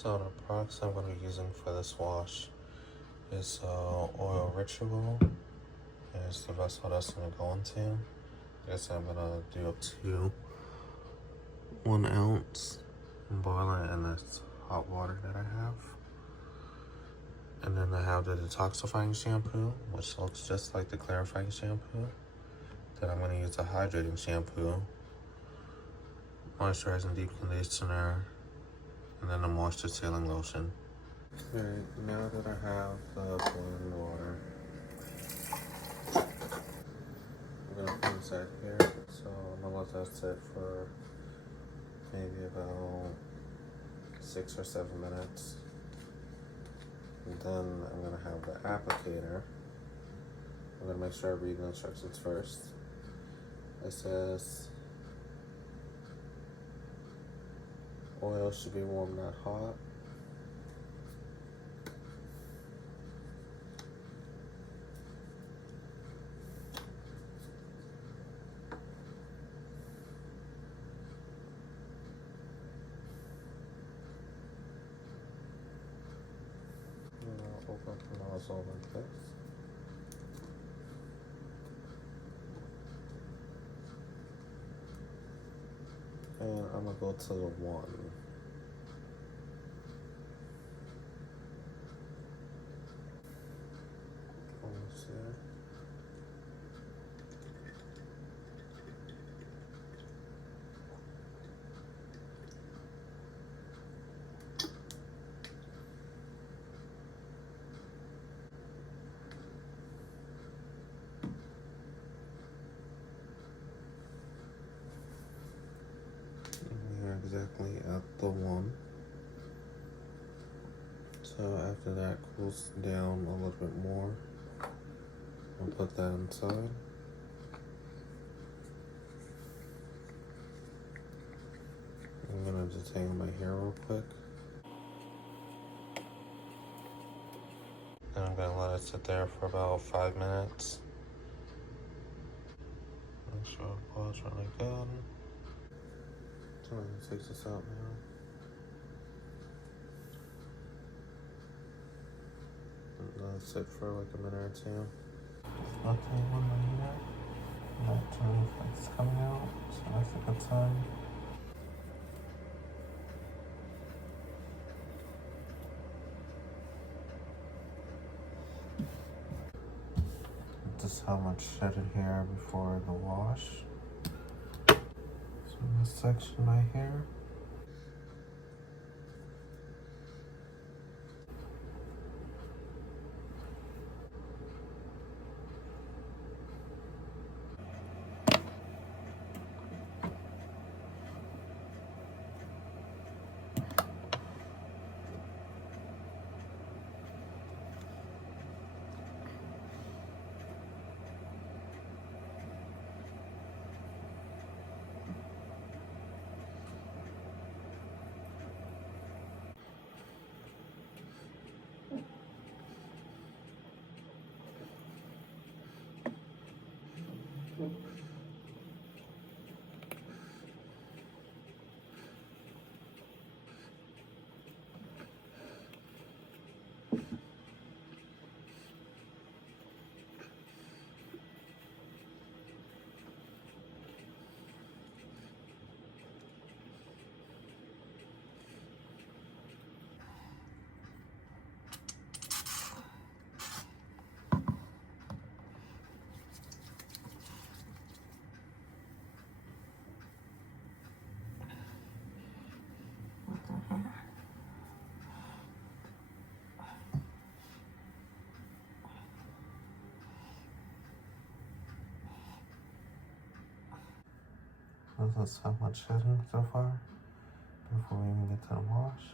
So the products I'm going to be using for this wash is Oil Ritual. It's the vessel that's going to go into. I guess I'm going to do up to 1 ounce and boil it in this hot water that I have. And then I have the detoxifying shampoo, which looks just like the clarifying shampoo. Then I'm going to use a hydrating shampoo, moisturizing deep conditioner, and then a moisture sealing lotion. Alright, now that I have the boiling water, I'm going to put inside here. So I'm going to let that sit for maybe about 6 or 7 minutes. And then I'm going to have the applicator. I'm going to make sure I read the instructions first. It says oil should be warm, not hot. And I'll open up the nozzle like this. And I'm gonna go to the 1. Almost there. Exactly at the 1. So after that cools down a little bit more, I'll put that inside. I'm gonna detangle my hair real quick. And I'm gonna let it sit there for about 5 minutes. Make sure it boils really good. So I'm gonna take this out now. And let it sit for like a minute or 2. Nothing on my hair. That turns like it's coming out, so that's a good sign. Just how much shedded hair before the wash. So I'm gonna section my hair. That's how much shedding so far before we even get to the wash.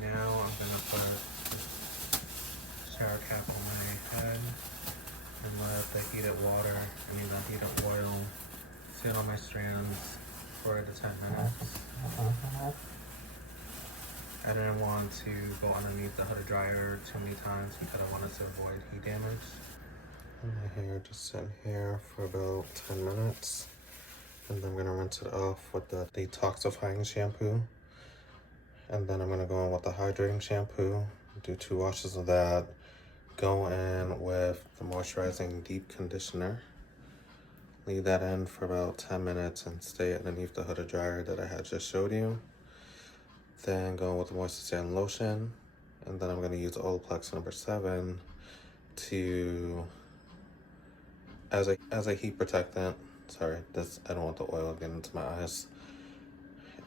Now I'm gonna put shower cap on my head and let the heated oil sit on my strands for 8 to 10 minutes. I didn't want to go underneath the hooded dryer too many times because I wanted to avoid heat damage. And my hair just sitting here for about 10 minutes. And then I'm gonna rinse it off with the detoxifying shampoo. And then I'm gonna go in with the hydrating shampoo, do 2 washes of that, go in with the moisturizing deep conditioner, leave that in for about 10 minutes and stay underneath the hooded dryer that I had just showed you. Then go in with the moisturizing lotion, and then I'm gonna use Olaplex number 7 to as a heat protectant. Sorry, I don't want the oil getting into my eyes.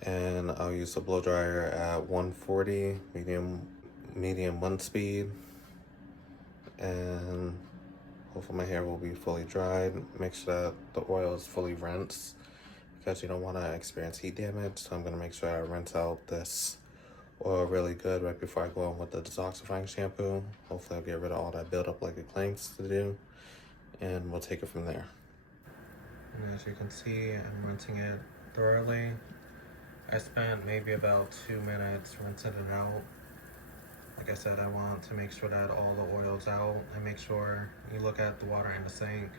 And I'll use the blow dryer at 140 medium 1 speed, and hopefully my hair will be fully dried. Make sure that the oil is fully rinsed because you don't want to experience heat damage. So I'm going to make sure I rinse out this oil really good right before I go in with the detoxifying shampoo. Hopefully I'll get rid of all that buildup like it claims to do, and we'll take it from there. And as you can see, I'm rinsing it thoroughly. I spent maybe about 2 minutes rinsing it out. Like I said, I want to make sure that all the oil's out, and make sure you look at the water in the sink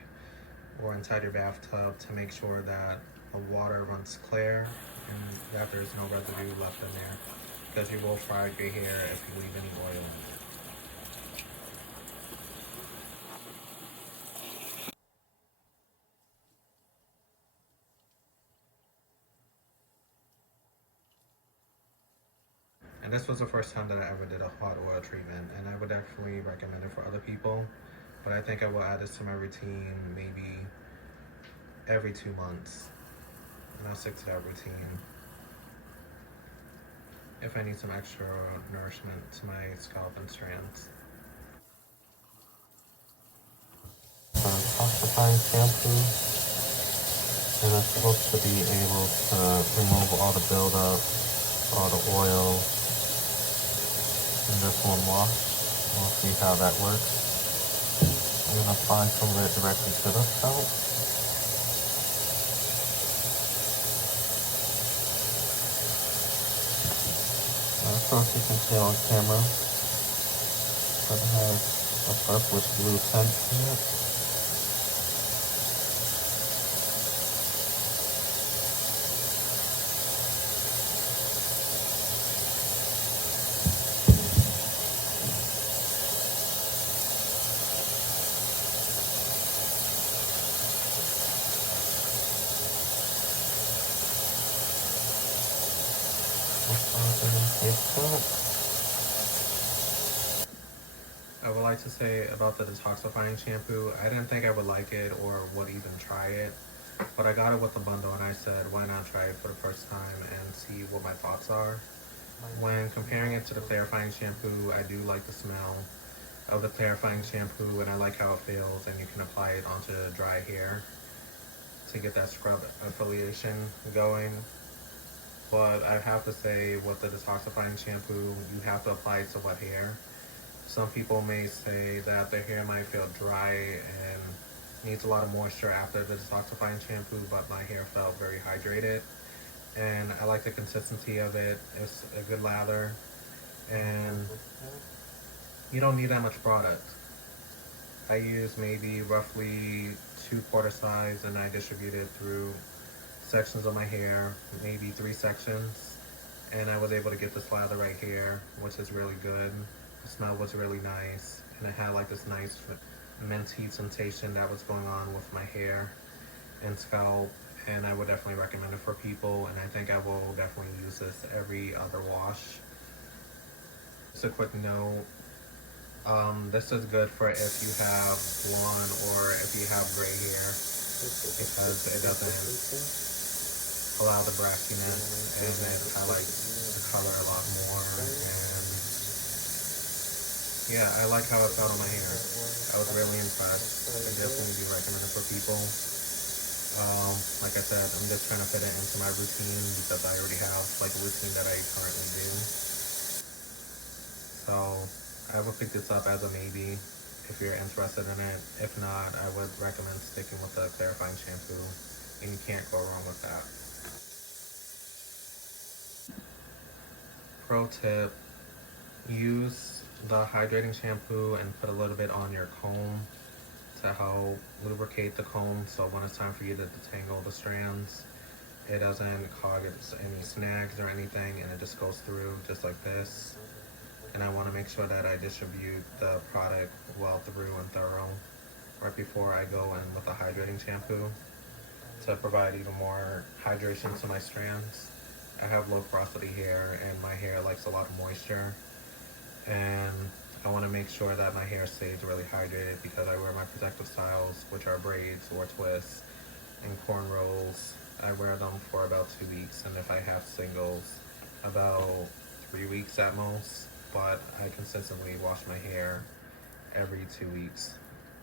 or inside your bathtub to make sure that the water runs clear and that there's no residue left in there, because you will fry your hair if you leave any oil in it. And this was the first time that I ever did a hot oil treatment, and I would definitely recommend it for other people. But I think I will add this to my routine maybe every 2 months, and I'll stick to that routine if I need some extra nourishment to my scalp and strands. Detoxifying shampoo, and it's supposed to be able to remove all the buildup, all the oil in this one wash. We'll see how that works. I'm going to apply some of it directly to the scalp. Of course you can see on camera that it has a purplish blue tint to it. I would like to say about the detoxifying shampoo, I didn't think I would like it or would even try it, but I got it with the bundle and I said, why not try it for the first time and see what my thoughts are. When comparing it to the clarifying shampoo, I do like the smell of the clarifying shampoo, and I like how it feels, and you can apply it onto dry hair to get that scrub affiliation going. But I have to say, with the detoxifying shampoo, you have to apply it to wet hair. Some people may say that their hair might feel dry and needs a lot of moisture after the detoxifying shampoo, but my hair felt very hydrated. And I like the consistency of it. It's a good lather, and you don't need that much product. I use maybe roughly 2 quarter size, and I distribute it through sections of my hair, maybe 3 sections, and I was able to get this lather right here, which is really good. The smell was really nice, and it had like this nice minty sensation that was going on with my hair and scalp, and I would definitely recommend it for people, and I think I will definitely use this every other wash. Just a quick note, this is good for if you have blonde or if you have gray hair, because it doesn't allow the brassiness, and it highlights the color a lot more. And yeah, I like how it felt on my hair. I was really impressed. I definitely do recommend it for people. Like I said, I'm just trying to fit it into my routine because I already have like a routine that I currently do. So I will pick this up as a maybe if you're interested in it. If not, I would recommend sticking with the clarifying shampoo, and you can't go wrong with that. pro tip, use the hydrating shampoo and put a little bit on your comb to help lubricate the comb, so when it's time for you to detangle the strands, it doesn't cause any snags or anything, and it just goes through just like this. And I want to make sure that I distribute the product well through and thorough right before I go in with the hydrating shampoo to provide even more hydration to my strands. I have low porosity hair and my hair likes a lot of moisture, and I want to make sure that my hair stays really hydrated because I wear my protective styles, which are braids or twists and cornrows. I wear them for about 2 weeks, and if I have singles, about 3 weeks at most. But I consistently wash my hair every 2 weeks,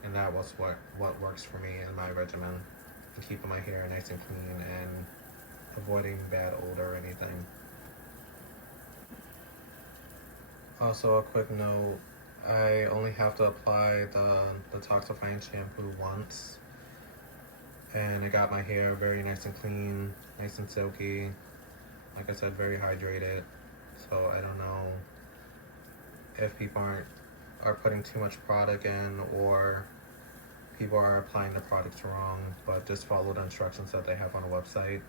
and that was what works for me in my regimen, and keeping my hair nice and clean and avoiding bad odor or anything. Also, a quick note, I only have to apply the detoxifying shampoo once, and it got my hair very nice and clean, nice and silky, like I said, very hydrated. So I don't know if people are putting too much product in, or people are applying the products wrong, but just follow the instructions that they have on the website.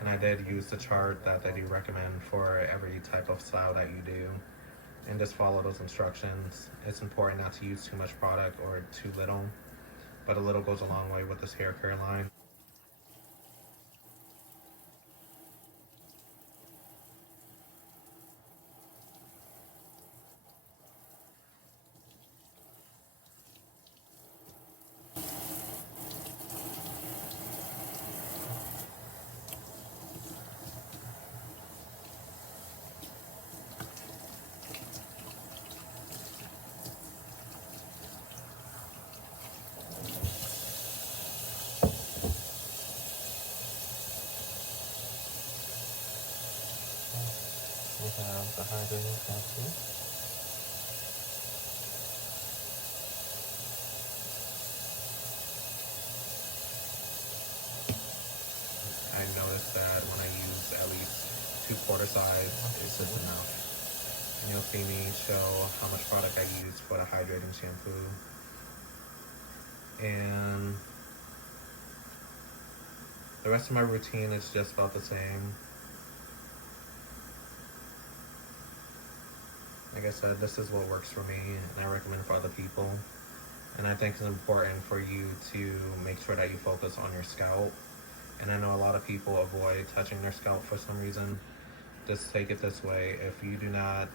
And I did use the chart that they do recommend for every type of style that you do, and just follow those instructions. It's important not to use too much product or too little, but a little goes a long way with this hair care line. We have the hydrating shampoo. I noticed that when I use at least 2/4 size, it's just enough. And you'll see me show how much product I use for the hydrating shampoo. And the rest of my routine is just about the same. Like I said, this is what works for me, and I recommend for other people. And I think it's important for you to make sure that you focus on your scalp. And I know a lot of people avoid touching their scalp for some reason. Just take it this way: if you do not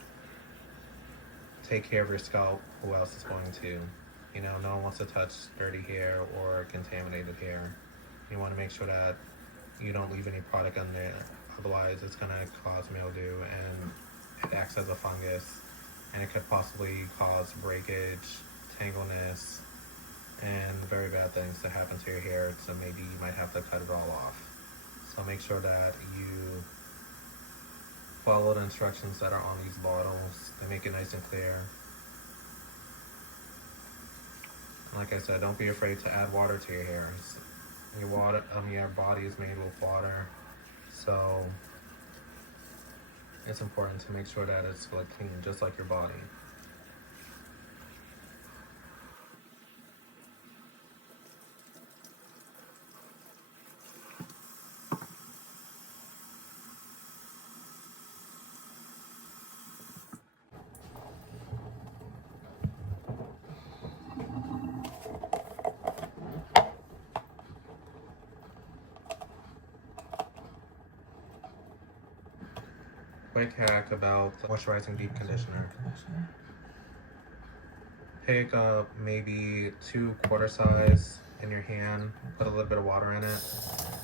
take care of your scalp, who else is going to? You know, no one wants to touch dirty hair or contaminated hair. You want to make sure that you don't leave any product on there, otherwise it's going to cause mildew, and it acts as a fungus, and it could possibly cause breakage, tangleness, and very bad things to happen to your hair, so maybe you might have to cut it all off. So make sure that you follow the instructions that are on these bottles. They make it nice and clear. Like I said, don't be afraid to add water to your hair. Your body is made with water, so it's important to make sure that it's like clean, just like your body. Quick hack about moisturizing deep conditioner. Pick up maybe 2/4 size in your hand, put a little bit of water in it,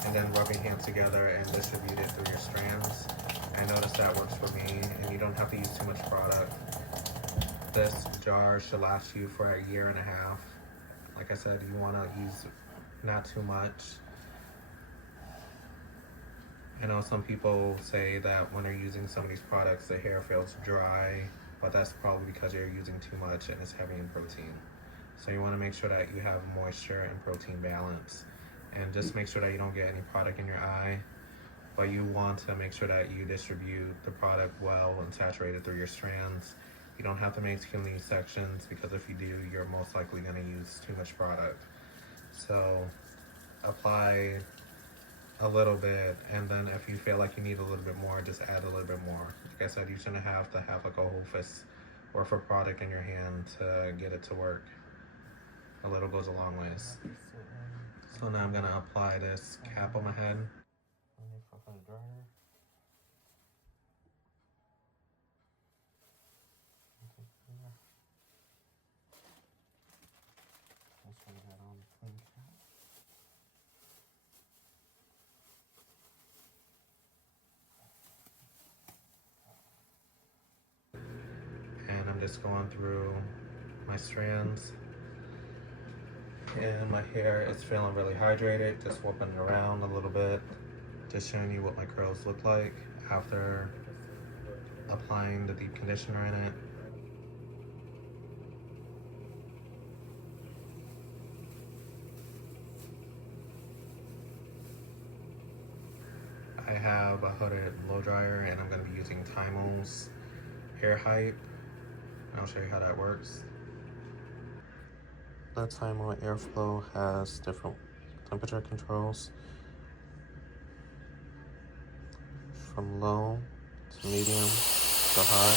and then rub your hands together and distribute it through your strands. I noticed that works for me, and you don't have to use too much product. This jar should last you for 1.5 years. Like I said, you want to use not too much. I know some people say that when they're using some of these products, the hair feels dry, but that's probably because you're using too much and it's heavy in protein. So you want to make sure that you have moisture and protein balance, and just make sure that you don't get any product in your eye. but you want to make sure that you distribute the product well and saturate it through your strands. You don't have to make too many sections, because if you do, you're most likely going to use too much product. So apply a little bit, and then if you feel like you need a little bit more, just add a little bit more. Like I said, you shouldn't have to have like a whole fist worth of product in your hand to get it to work. A little goes a long ways. So now I'm gonna apply this cap on my head. And I'm just going through my strands. And my hair is feeling really hydrated, just whooping it around a little bit, just showing you what my curls look like after applying the deep conditioner in it. I have a hooded blow dryer, and I'm going to be using Tymo's hair height. I'll show you how that works. The Tymo airflow has different temperature controls, from low to medium to high,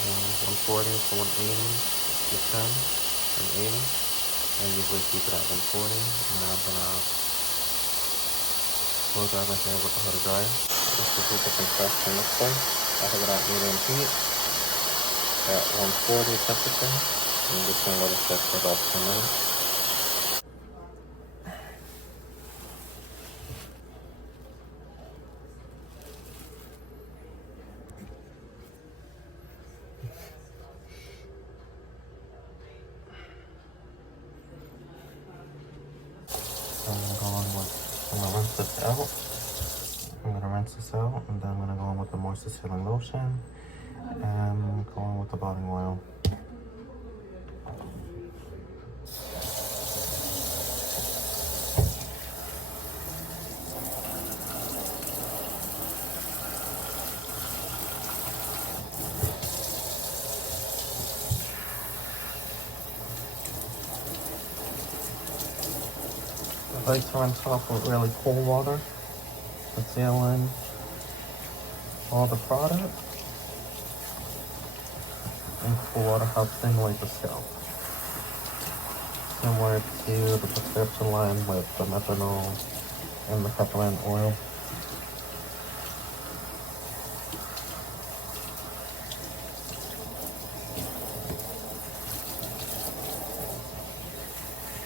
and 140 to 180 to 10 and 80. I usually keep it at 140, and now I'm gonna blow dry my hair with the hooded dryer. This is what the contraction looks like. I have it at medium heat at 140 temperature. I'm just gonna let it set for about 10 minutes. I'm gonna rinse this out. And then I'm gonna go in with the moisture sealing lotion and go in with the body oil. I like to rinse off with really cold water to seal in all the product. And cool water helps stimulate the scalp. Similar to the prescription line with the methanol and the peppermint oil.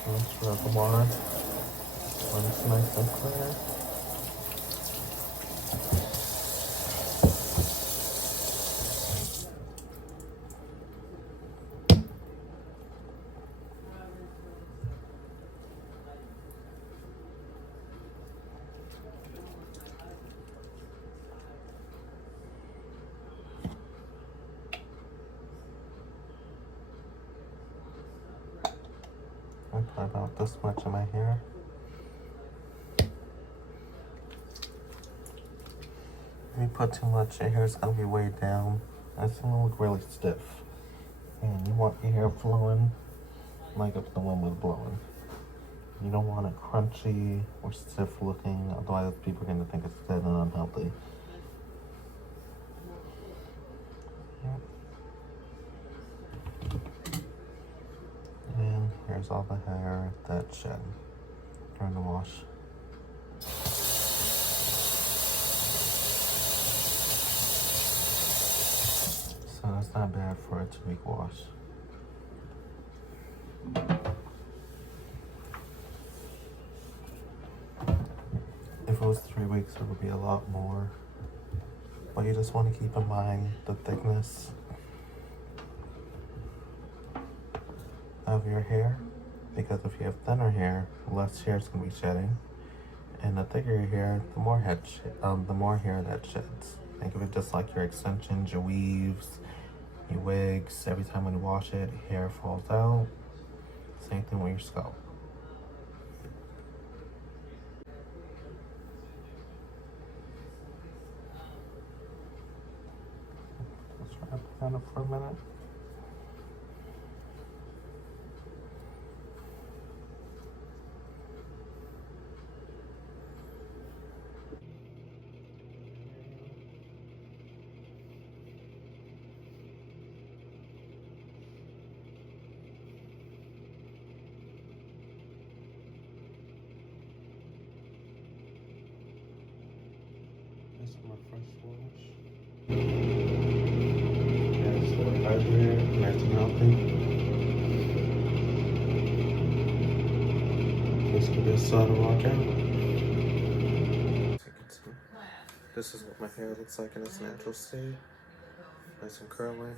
Rinse throughout the water when it's nice and clear. I put about this much in my hair. If you put too much, your hair is going to be weighed down. It's going to look really stiff. And you want your hair flowing like if the wind was blowing. You don't want it crunchy or stiff looking, otherwise people are going to think it's dead and unhealthy. Yep. And here's all the hair that shed during the wash. So that's not bad for a 2-week wash. If it was 3 weeks, it would be a lot more. But you just want to keep in mind the thickness of your hair, because if you have thinner hair, less hair is going to be shedding, and the thicker your hair, the more hair that sheds. Think of it just like your extensions, your weaves, your wigs. Every time when you wash it, hair falls out. Same thing with your scalp. Stand up for a minute. This is my fresh wash. Yeah, just stay hydrated, nice and healthy. This could be a solid workout. This is what my hair looks like in its natural state. Nice and curly.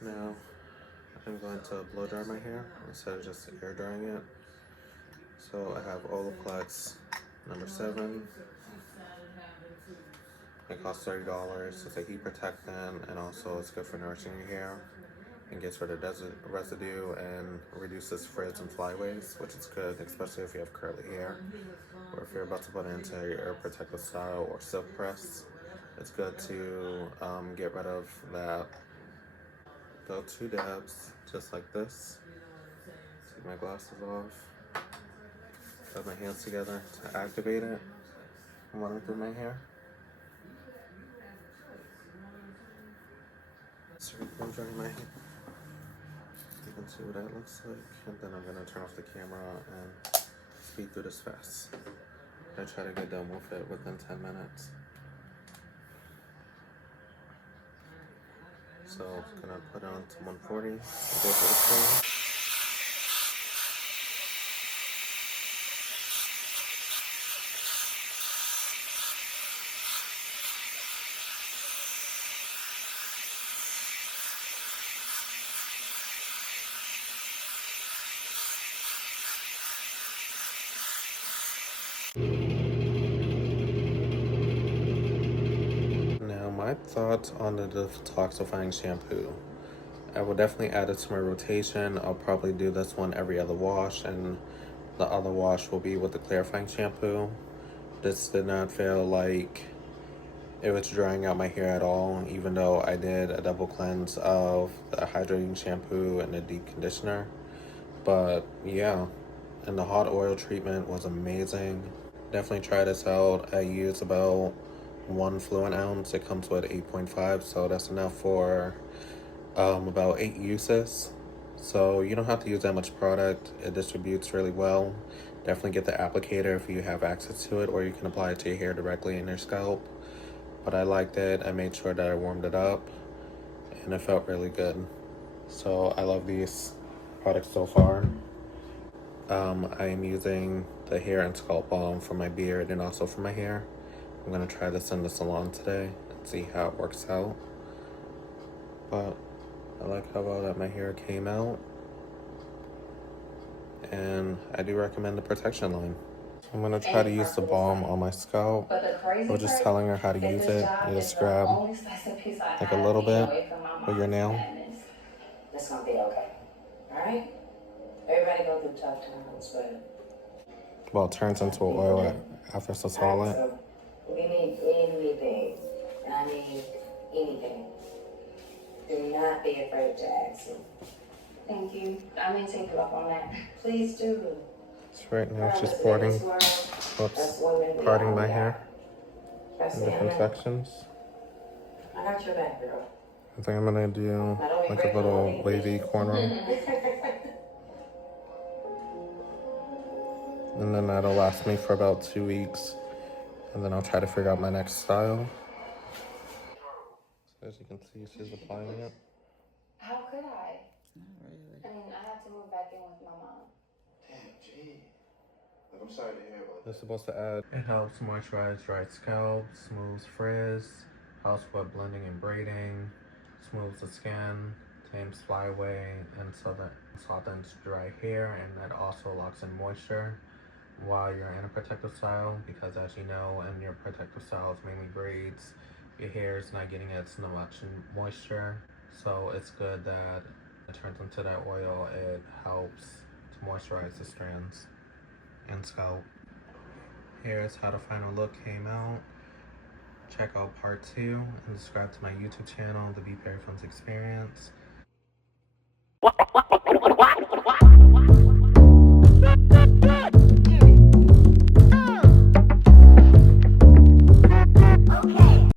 Now I'm going to blow dry my hair instead of just air drying it. So I have Olaplex number 7. It costs $30. It's a heat protectant, and also it's good for nourishing your hair and gets rid of residue and reduces frizz and flyaways, which is good, especially if you have curly hair or if you're about to put it into your protective style or silk press. It's good to get rid of that. Go 2 dabs, just like this. Take my glasses off. Rub my hands together to activate it and run it through my hair. So I'm drying my hair. You can see what that looks like. And then I'm gonna turn off the camera and speed through this fast. I try to get done with it within 10 minutes. So I'm gonna put on to 140 and go for the spray. My thoughts on the detoxifying shampoo. I will definitely add it to my rotation. I'll probably do this one every other wash, and the other wash will be with the clarifying shampoo. This did not feel like it was drying out my hair at all, even though I did a double cleanse of the hydrating shampoo and the deep conditioner. But yeah, and the hot oil treatment was amazing. Definitely try this out. I use about 1 fluid ounce. It comes with 8.5, so that's enough for about 8 uses. So you don't have to use that much product. It distributes really well. Definitely get the applicator if you have access to it, or you can apply it to your hair directly in your scalp. But I liked it. I made sure that I warmed it up, and it felt really good. So I love these products so far. I am using the hair and scalp balm for my beard and also for my hair. I'm gonna try this in the salon today and see how it works out. But I like how well that my hair came out. And I do recommend the protection line. I'm gonna try to use the balm on my scalp. I was just telling her how to use it. You just grab like a little bit with your nail. It's gonna be okay. Alright? Everybody go through tough times, but Well, it turns into an oil after it's solid. so we need anything. And I need anything. Do not be afraid to ask. Thank you. I may take you up on that. Please do. So right now it's just parting my hair in different sections. I got your back, girl. I think I'm gonna do like a little wavy corner. And then that'll last me for about 2 weeks. And then I'll try to figure out my next style. So as you can see, she's applying it. How could I? Not really. I mean, I have to move back in with my mom. Damn, gee. I'm sorry to hear about that. It's supposed to add, it helps moisturize dry scalp, smooths frizz, helps with blending and braiding, smooths the skin, tames flyaway, and softens dry hair, and that also locks in moisture while you're in a protective style, because as you know, in your protective style, it's mainly braids. Your hair is not getting as much moisture, so it's good that it turns into that oil. It helps to moisturize the strands and scalp. Here's how the final look came out. check out part 2 and subscribe to my YouTube channel, the BPerryFilms Experience.